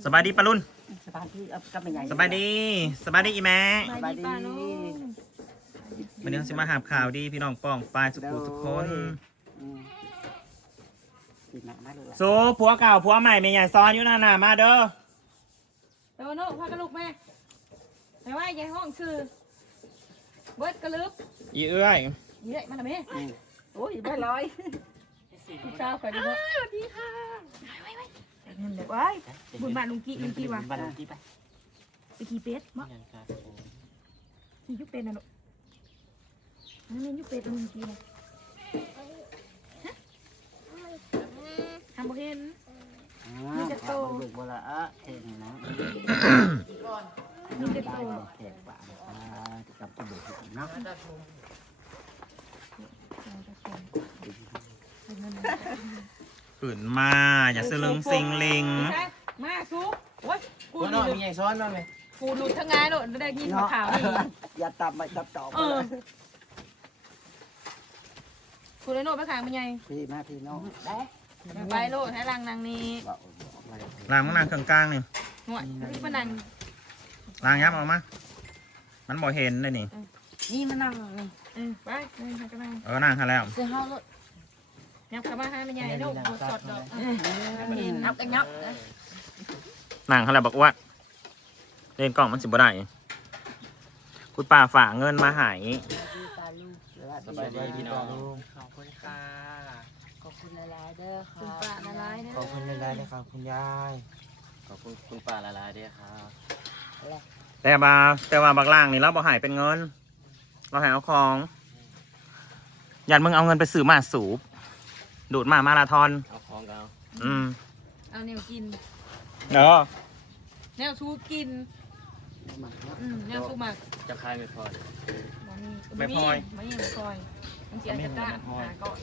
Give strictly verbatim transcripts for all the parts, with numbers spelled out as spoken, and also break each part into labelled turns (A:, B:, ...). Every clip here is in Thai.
A: สบายดีปะลุน
B: สบายดีเอากลับมาใหญ่
A: สบายดีสบายดีอีแม่
B: สบายดี
A: วันนี้เราจะมาหาข่าวดีพี่น้องป้องปลายสุขุทุกคน
B: อืมกินหนักมากเลยล่ะ
A: โซ่ผัวเก่าผัวใหม่เมียใหญ่ซ้อนอยู่หน้าหนามาเด้อ
C: โตโน่พากระลุกแม่แม่ว่าอย่าห้องชื่อเบิดกระลึบ
A: อีเอื้อย
C: เยอะมาทำไม
B: อืมโอ้ยแม่ร้อย
C: พี่สาวคอยดูว่าสวัสดีค่ะไว้ไว้เงินเดี๋ยวไว้บุญบาทลุงกี้ลุงกี้วะ
B: บ้านลุงกี้ไป
C: ไปขี่เป็ดมั้งขี่ยุบเป็ดนะลูกอันนี้ยุบเป็ดลุงกี้เลยทำบ่เห็น
B: มีจะโตลูกบัวละอ่ะเท่นี่นะ
C: มีจะโต
B: แขกบ้านอ่าที่กับตัวเด็กเนาะ
A: ขืนมาอย่าสลึงซิงลิง
C: มาซุปโอ้ยกู
D: กู
C: ห
D: น
C: ลุ
D: อน
C: ด
D: มีไงซ้อนบ้างไหม
C: กูหลุดทั้งงานเลยได้ยินข่าวนี่
B: อย่าตับไปตับต่อ
C: เออกูเลยโน่ไปขางมันไง
B: พี่มาพี่น้องได้
C: ไปโลดให้รังนางนี้
B: บอกบอกมาเลย
A: ล้างมังนางกลางๆนี่
C: หน่วยที่มันนั่ง
A: ล้างยับเอามามันบ่เห็นเลยนี่
C: นี่มันนั่งนี่เออไปนี่มันก็นั่ง
A: เออนั่งค่ะแล้ว
C: เสื้อห้าโลดยับเข้ามาให้มันใหญ่โลดบดสดดอกเห็นนับกันยับ
A: นั่งค่ะแล้วบอกว่าเล่นกล่องมันสิบ่ได้คุณป้าฝากเงินมาใหาย
D: สบายดีพี่น้องขอบคุณค่ะ
E: ขอบคุณหลายๆเด้อค่ะ
C: คุณป้าละลายเด้
D: ขอบคุณหลายๆนะครับคุณยายขอบคุณคุณป้าละลายด้วยครับ
A: แต่บาแต่ว่าบักล่างนี่เราบ่ใหายเป็นเงิน เราใหายเอาของยันมึงเอาเงินไปซื้อมาสูบดูดมามาราธอน
D: เอาของเอา
A: อืม
C: เอาแนวกิน
A: เนาะ
C: แนวชูกินอืมแนวชูหมัก
D: จะคายไม่พอ
C: ไม่พอยไม่ไม่พอยมันเสียจะก้าหาก็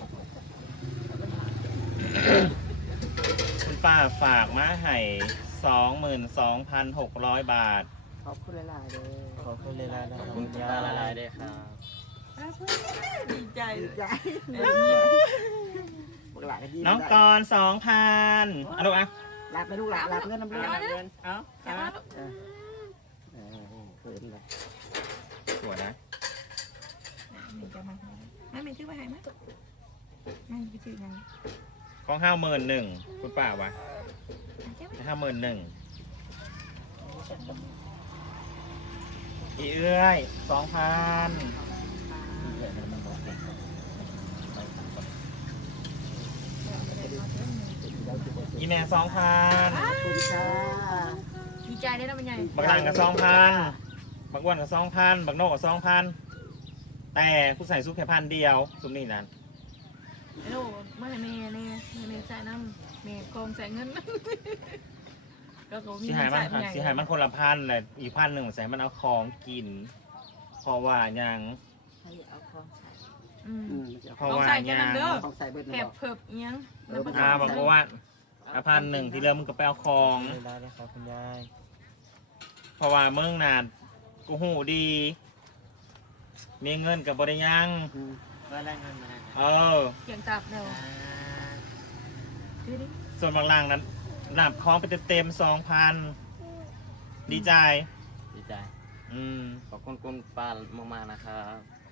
A: คุณป้าฝากมาให้สองหมื่นสองพันหกร้อยบาท
B: ขอบคุณหลายๆเลย
D: ขอบคุณหลายๆนะครับคุณป้าละลายด้วยครับ
C: ดีใจ
B: ดีใจบอกหลานก็ยิ้ม
A: น้องก
B: ได้
A: รสองพันเอาลูกอ่ะ
B: หลับไปลูกหลับหลับเงินน้ำเลือด
D: เงินเอา
C: แต่
D: เอา
C: ว่า
B: เออเออเขินเลย
A: สวยนะ
C: ไม่จะมาไม่ไม่ชื่อว่าหายไหมไม่ไปชื่อยัง
A: ของห้าหมื่นหนึ่งคุณป้าวะห้าหมื่นหนึ่งอีเอื้อยสองพันอีแม่สองพัน
B: ขอบคุณค่ะ
C: ดีใจได้แล้วมันใหญ่
A: บักหลังกับสองพันบักอ้วนกับสองพันบักโนกับสองพันแต่คุณใส่ซุปแค่พันเดียวซุปนี่นั่น
C: ไอ้โน่เมื่อไหร่แม่เนี่ยแม่ใส่น้ำแม่กองใส่เงินก็เขามี
A: สีหายมัน
C: ใส่ใหญ่
A: สีหายมันคนละพันเลยอีกพันหนึ่งใส่มันเอาของกินเพราะว่ายัง
E: ให้เอาของใส่
C: อืม
B: อืมจะ
A: เพ
B: เอา
A: ราะว่ายัง
B: ของใส่เบิร์ด
C: แผ
B: มา
C: บบ
B: อก
C: เพิบเอียง
A: อาบอกว่าอาพันหนึ่งที่เริ่มมึงก็ไปเอาของ
D: หลายๆนะครับคุณยาย
A: เพราะว่ามึงน่ะกูหูดี มีเงินกับบริยัง
B: อืม
D: ก็ได้เงินมา
A: เออ
C: เกียงตับเร็วดูดิ
A: ส่วนบางล่างนั้นหลับคล้องไปเต็มสองพันดีใจ
D: ดีใจ
A: อืม
D: ขอบคุณคุณป้ามากๆนะครับ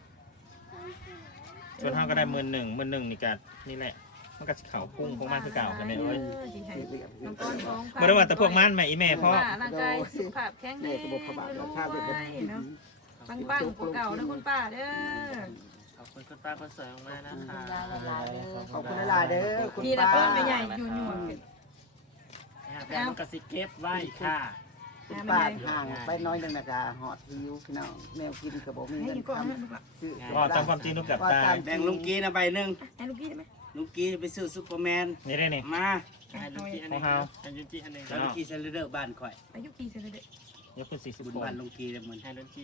A: ส่วนห้าก็ได้หมื่นหนึ่งหมื่นหนึ่งนี่กันนี่แหละ มันก็สิเขาพุ่งพวกมันคือเก่าใช่ไหมเอ้ย
C: ดีใจ
B: เรียบ
C: น้ำก้อนท้อง
A: บ่ได้ว่าแต่พวกมันแม่อีแม่พ่อ
C: ร่างกายสุขภาพแข็งแร
B: เด็ก
C: ง
B: กระบอกขบาดแล้วชาติเด็กกระ
C: เนาะปังปังกว่าเก่านะคุณป้าเด้อ
D: ขอบคุณคุณป้าคนสวยมากๆนะ
E: ขอบ
D: คะ
E: คุณหลายๆเด้อ
B: ขอบคุณหลายๆเด้อคุณ
C: นี่ละ
B: ป้า
C: ต้นไม่ใหญ่อยู่หนวด
D: แล้วมันก็สิเก็บไว้ค่ะ
B: คุณป้าห่างไปน้อยหนึงนะจ๊ะหอดหิวพี่น้องแมวกินกระบอกมี
C: ให้
B: เงิน
C: อยู่ก่อน
B: ท
C: นะลูกละ
B: ำซื้อ
A: ก็ตามความจริงทุกกับตา
B: ก็ม
F: แบ่งลุงกี้นะใบหนึ่ง
C: ให้ลูกกี้ได้ไหม
F: ลุงกี้ไปซื้อซุปเปอร์แมน
A: นี่ได้นี่
F: มา
D: ให้ลูกจีอันห
A: ขอ
D: นึ
A: ง
D: ง
A: เฮา
D: ให้ลูกจีอันหนึง
F: แล้วลุงกี้เซเลเดอร์บ้านข่อย
C: อายุกี่เซนเด็ก
A: ยกขึ้นสี่สิบ
F: บุญ
A: คน
F: บ้านลุงกี้เลยมึง
D: ให้ลูกจี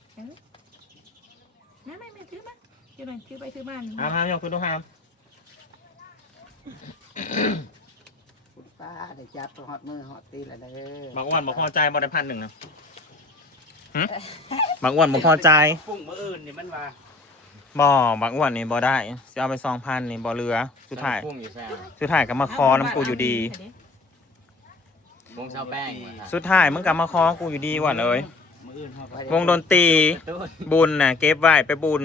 C: แม่แม่แม่ถือมาถือหน่อยถือไปถือมา
A: ห้ามห้ามยกขึ้นทุกห้าม
B: คุณป้าได้จับตัวหอดมือหอดตีนแล้วเด้อ
A: บางอ้วนบอกพอใจบอได้พันหนึ่งนะหึบางอ้วนบอกพอใจ
F: ปุ้งมืออื่นนี่มันว่า
A: บ่บางอ้วนนี่บ่ได้จะเอาไปสองพันนี่บ่เรือสุดท้าย
D: พุ่งอยู่แซ่
A: สุดท้ายก็มาคอน้ำกูอยู่ดี
D: วงชาวแป้งมา
A: สุดท้ายมึงกลับมาคอกูอยู่ดีว่ะเลย
F: มื้ออื่นเฮาก็
A: วงดนตรีบุญน่ะเก็บไว้ไปบุญ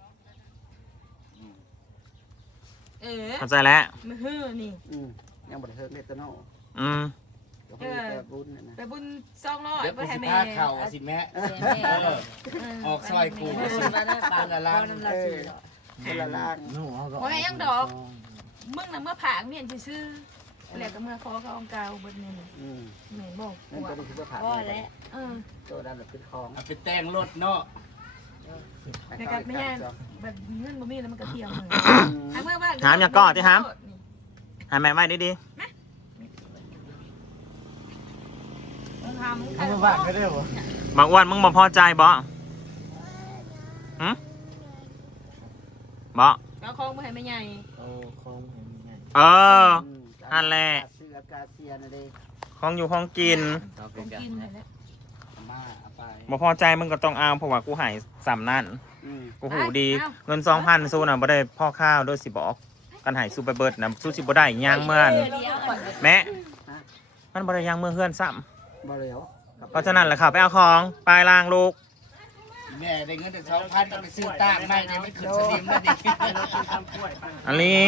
C: เออ
A: เข้าใจแล้ว
C: มือฮื้อนี่
B: อืมยังบ่ได้เฮิงเล็กตัวน้อง
A: อืม
B: ก็เพิ่งแต่บุญน่ะนะ
C: ไปบุญซองร้อย
D: เดี๋ยว
C: ไป
D: กู
C: ให้
D: สิ
C: แม่
D: พาเข่าสิแม่
E: เสียแม่
D: เออ ออกซอยกู
E: เออมาได้ปากละล้านน้ำลายสีหรอ
B: คนละล่าง
C: โอ้ยยังดอกมึงน่ะเมื่อผางเมียนซื่อๆแล้วก็เมื่อคอเขาองกาวเบิดนี่
B: อืม
C: แม่บอก
B: นั่น
C: ว่า
B: ก็ได้คิดว่าผ่าน
E: พ่อและ
C: เออ
B: ตัวนั้นแบบขึ้นคลอง
F: เอาไปแต่งรถเนาะ
C: แต่กับไม่ใช่แบบเงินบ่มีแล้วมันก็เที่ยวเลย
B: อืม
C: หาเมื่อบ้าน
A: หามอย่ากอดที่หามหาแม่ไว้ดี
C: มึงหามมึงใคร
D: มึงบ้านก็ได้บ่
A: ๆบางอ้วันมึงบ่พอใจบ่หืมบ่
C: เอาของมาให้แม่ใหญ่
D: โอ้คงเห็นไง
A: เออ
B: ม
A: อันแหละ
B: ซื้ออากาเซียนะเด้
A: ของอยู่ของกิน
D: เอาไป
C: ของ
D: กัน
C: กินเลยแหละ
B: เอามาเอาไป
A: บ่พอใจมึงก็ต้องเอาเพราะว่ากูใหายสำนั่น
B: อืม
A: กูหูดี เงินสองพันสู้น่ะบ่ได้พ่อข้าวด้วยสิบอกกันใหายสู้ไปเบิดนะสู้สิบ่ได้ย่างเมื่อนแม่มันบ่ได้ย่างเมื่อเฮือนซ้ำ
B: บ่เหลียว
A: เพราะฉะนั้นแหละค่ะไปเอาของปลายล่างลูก
F: แม่ได้เงินแต่สองพันต้องไปซื้อตามไม่ได้ไม่ขึ้นสนิมแล้วดิ
A: อันนี้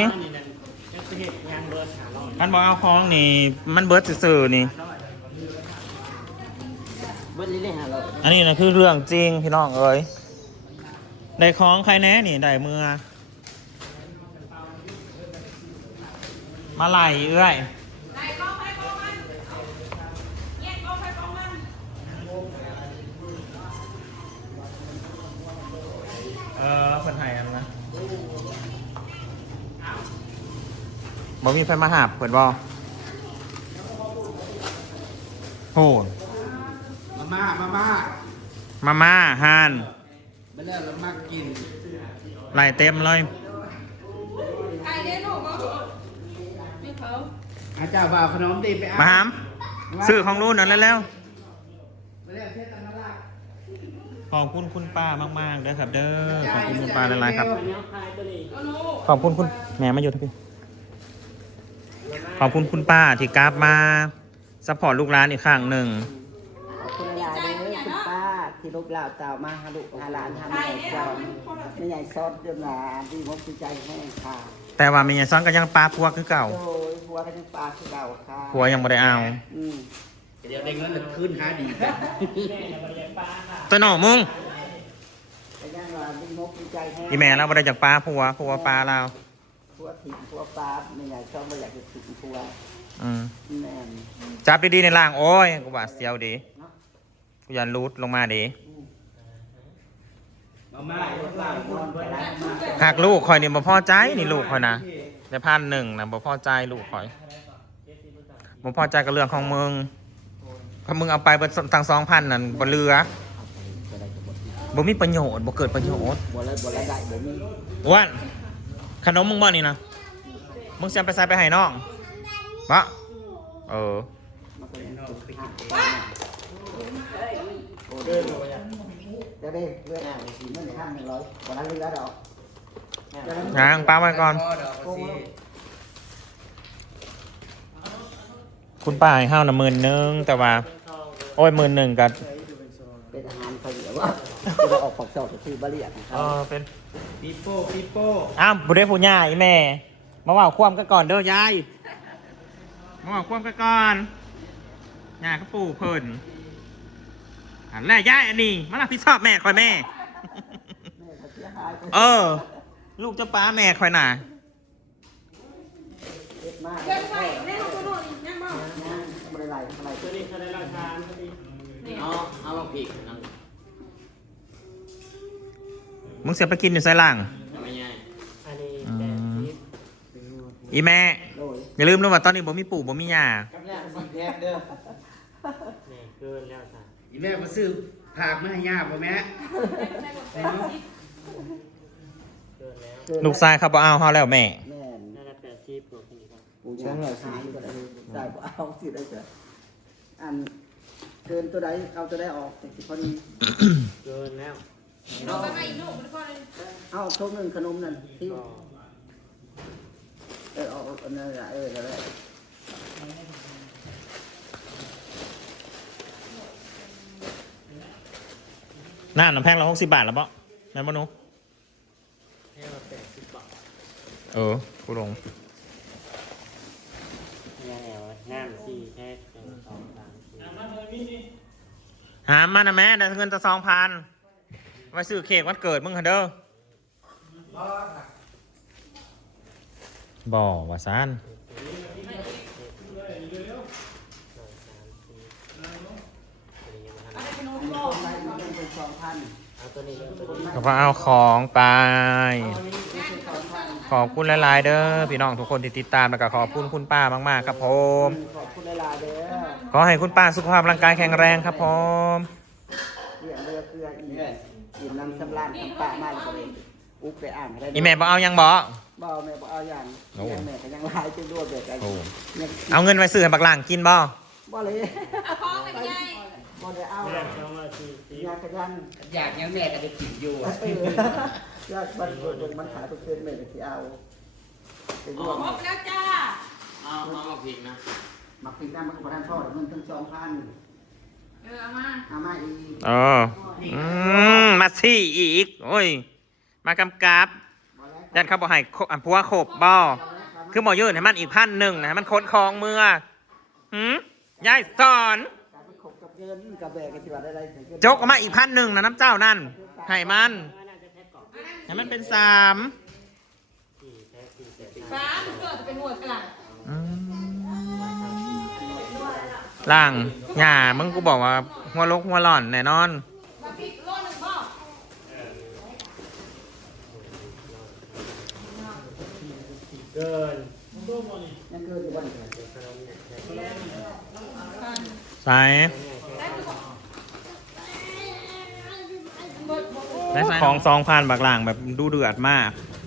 A: ท่านบอกเอาของนี่มันเบิดซื่อๆนี่
B: เบิ้ลลี่ๆหาเรา
A: อันนี้นะคือเรื่องจริงพี่น้องเอ้ยได้ของใครแน่นี่ได้เมื่อมาไหลเอ้ยเออคนไทยอันนะบ่มีไฟมาหาบเปิดบ่โห
F: มาม่ามาม่า
A: มาม่าฮาน
F: ไปแล้วเรามากิน
A: ไหลเต็มเลย
C: ไก่เด้ลูกบ่มีเขา
F: อาจารย์บ่าวขนมดีไปเอา
A: มาหามซื้อของรุ่นนั่นแล้ว
F: ไปแล้วเทศตะมาลา
A: ๆขอบคุณคุณป้ามากๆเด้อครับ เด้อขอบคุณคุณป้าหลายๆครับ ขอบคุณคุณแหม่มาอยู่ที่พี่ขอบคุณคุณป้าที่กราฟมาซัพพอร์ตลูกร้านอีกครั้งหนึ่ง
B: ขอบคุณหลายๆเลยคุณป้าที่ลูกหลานเต่ามาหาลูกหาหลานทำใหญ่จอมไม่ใหญ่ซอสจนหลานดีมกดีใจแม่ค่ะ
A: แต่ว่ามีอย่างซ้อนก็ยังปลาพัวคือเก่า
B: โอ้ยหัวกันยังปลาคือเก่าค่ะ
A: พัวยังไม่ได้เอา
B: อืม
F: เดี๋ยวได้เงินแล้วขึ้นหาดีกัน
A: ตัวหน่อมึง
B: แต่ยังว่าดีมกดีใจแม่
A: อีแม่เราไม่ได้จากปลาพัวพัวปลาเรา
B: หัวถิ่นหัวปลาไม่ใหญ่ชอบไม่อยากจะถิ่นหัว
A: อืม
B: แม่น
A: จับดีๆในล่างโอ้ยกูบาดเสียวดีกูยันรูดลงมาดี
F: มาม่ารถล่างคนเบิดแล้วมา
A: หากลูกคอยนี่บ่พอใจนี่ลูกคอยนะในพันหนึ่งนะบ่พอใจลูกคอยบ่พอใจกับเรื่องของมึงถ้ามึงเอาไปเบิดตังสองพันนั่นบ่เหลือบ่มีประโยชน์บ่เกิดประโยชน์
B: บัวละบัวละได้เดี๋ยวนี้
A: อ้วนขนมมึงบ่นี่นะมึงจะเอาไปใส่ไปให้น้องบะเออ
B: มันก็ยังถูกหักโอ้เด้จะได้เพื่อนสีมันข้างหนึ่งร้อยบัวละเรือดอก
A: ยังป้าไว้ก่อน
F: พ่อดอกก็สิ
A: คุณป้าให้ห้าวนะหมื่นหนึงแต่ว่า โอ้ยหมื่นหนึ่งกัน
B: เป็นอาหารไทยหรือว่าที่เราออกปากซอยก็คือบะเรียกนะค
A: เอ
B: รับ
A: อเป็น
F: ปีโป้ปีโป้
A: อ้าวบุได้ผู้ย่าอีแม่มาว่าความกันก่อนเด้อยายมาว่าความกันก่อนย่าก็ปู่เพิ่นอันแรกยายอันนี้มารับผิดชอบแม่คอยแม่
B: แม่เขาเสียหายไป
A: เออ ลูกเจ้าป้าแม่คอยน่ะ
B: เจ็บมาก
C: เดินไปแม่ของตัวโน่นยังบ่
B: นะบริไลอะไรตัวนี้
D: เอาเอามาผิดนะ
A: มึงเสียไปกินอยู่ไซล่าง
D: ไม่ใช่
A: อืมอีแม่
B: โดย
A: อย่าลืมนะว่าตอนนี้บ่มีปู่บ่มีย่า
F: กับแรกสีแพงเด้ออีแม่มาซื้อผักมาให้ย่าบ่แม่
A: ลูกชายเขาบ่เอาเฮาแล้วแม่
B: แม่น่าจะแปดสิบกว่าปีครับปูช่างหน่อยสิก็ได้ได้บ่เอาสิได้จ้ะอันเกินตัวใดเอาตัวใดออกแต่สิพอดี
C: เอาไปมาอีกลูกมันก็เลย
B: เอาทุกหนึ่งขนมนั่นที่เออเอาอันนั้นแหละเออแล้ว
A: หน้าน้ำแพงละหกสิบบาทแล้วบ่แม่นบ่หนู
D: แค่มาแปดสิบบาท
A: เออกูลง
D: งานแนวงานสี่แค่หนึ่งสองสามสี่
A: หามานะแม่ได้เงินจะสองพันไว้ซื้อเค้กวันเกิดมึงค่ะเด้อบ่ว่าซาน
B: อันนี้คนไทยมันเป็นสองพัน
D: เอาตัวนี้เอาตัวนี้
A: ก็เอาของไป
B: เป็นสองพัน
A: ขอบคุณหลายๆเด้อพี่น้องทุกคนที่ติดตามแล้วก็ขอบคุณคุณป้ามากๆครับผม
B: ขอบคุณหลายๆเด้อ
A: ขอให้คุณป้าสุขภาพร่างกายแข็งแรงครับผม
B: เรื่องเรือเกลืออีกกินน้ำสำลันทำปลามาแล้วก็เลยอุ๊บไปอ่านให้ได้
A: อีแม่บอกเอายังบ่
B: บ่แม่บ่เอาอย่าง
A: โอ้
B: แม่ก็ยังหลายจนรวดเด็กกัน
A: โอ้
B: เนี่ย
A: เอาเงินไว้ซื้อให้บักหลังกินบ่
B: บ่เลย
C: เอาของไปไง
B: บ่ได้เอา
D: เอามาสี่สิบ
B: อยากขยัน
F: อยากยังแม่ก็ได้กินอยู่
B: เอออยากบันเทิงมันขายทุกเส้นแม่ก็สิเอาไปรวม
C: ครบแล้วจ้า
F: เอาเอามาผิดนะ
B: มาปิดหน้ามันก็บ่ทันทอดเงินทั้งสองพัน
C: เออเอามา
B: เอามาอีก
A: เอออืมมาซี่อีก โอ้ย มากำกับ
B: บ่แล้ว
A: ยันเขาบอกให้โคอันพัวโขบบ่คือหมอยืนให้มันอีกพันหนึ่งนะให้มันค้นคลองเมืองหืมยายสอน
B: กลายเป็นขบกับเงินกับแบกกันสิว่าได้ไรถึงเงิน
A: จกออกมาอีกพันหนึ่งนะน้ำเจ้านั่นให้มันให้มันเป็นสาม
D: สี่แค่สี่แค่สี่
C: ฟ้ามันเกิดจะเป็นหน่วยกระหลัง
A: อืมล่างหย่ามึงกูบอกว่าหัวลกหัวหล่อนแน่นอน
C: มาพริกโลหนึ่งบ่
D: เกิน
B: ยังเกินอยู่บ้านเลย
A: ใส่ของสองพันบักหลังแบบดูเดือดมาก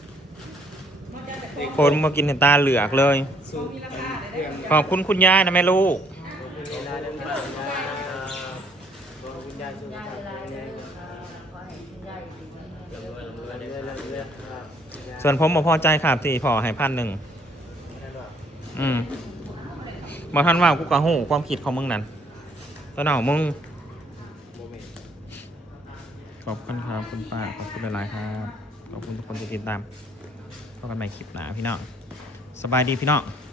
A: คนมากินเห็นตาเหลือกเลย
D: สูตรเครื่อง
A: ขอบคุณคุณย่านะแม่ลูก
D: เวลาเดินทางนะครับขอบคุณยายสุข
E: ยาย
D: ภาพ
E: เวลา
D: แข็ง
E: เดิ
D: แรง
E: นทางขอให้คุณยายดี
D: เรื่อยๆเรื่อยๆเรื่อยๆครับ
A: ส่วนผมบ่พอใจครับที่พอให้พันหนึ่ง อืมบ่ท่านว่ากูกะหูความคิดของมึงนั่นตอนหนามึง
D: โมเมนต์
A: ขอบคุณครับคุณป้าขอบคุณหลายๆครับ ขอบคุณทุกคนที่ติดตามพบกันใหม่คลิปหน้าพี่น้องสบายดีพี่น้อง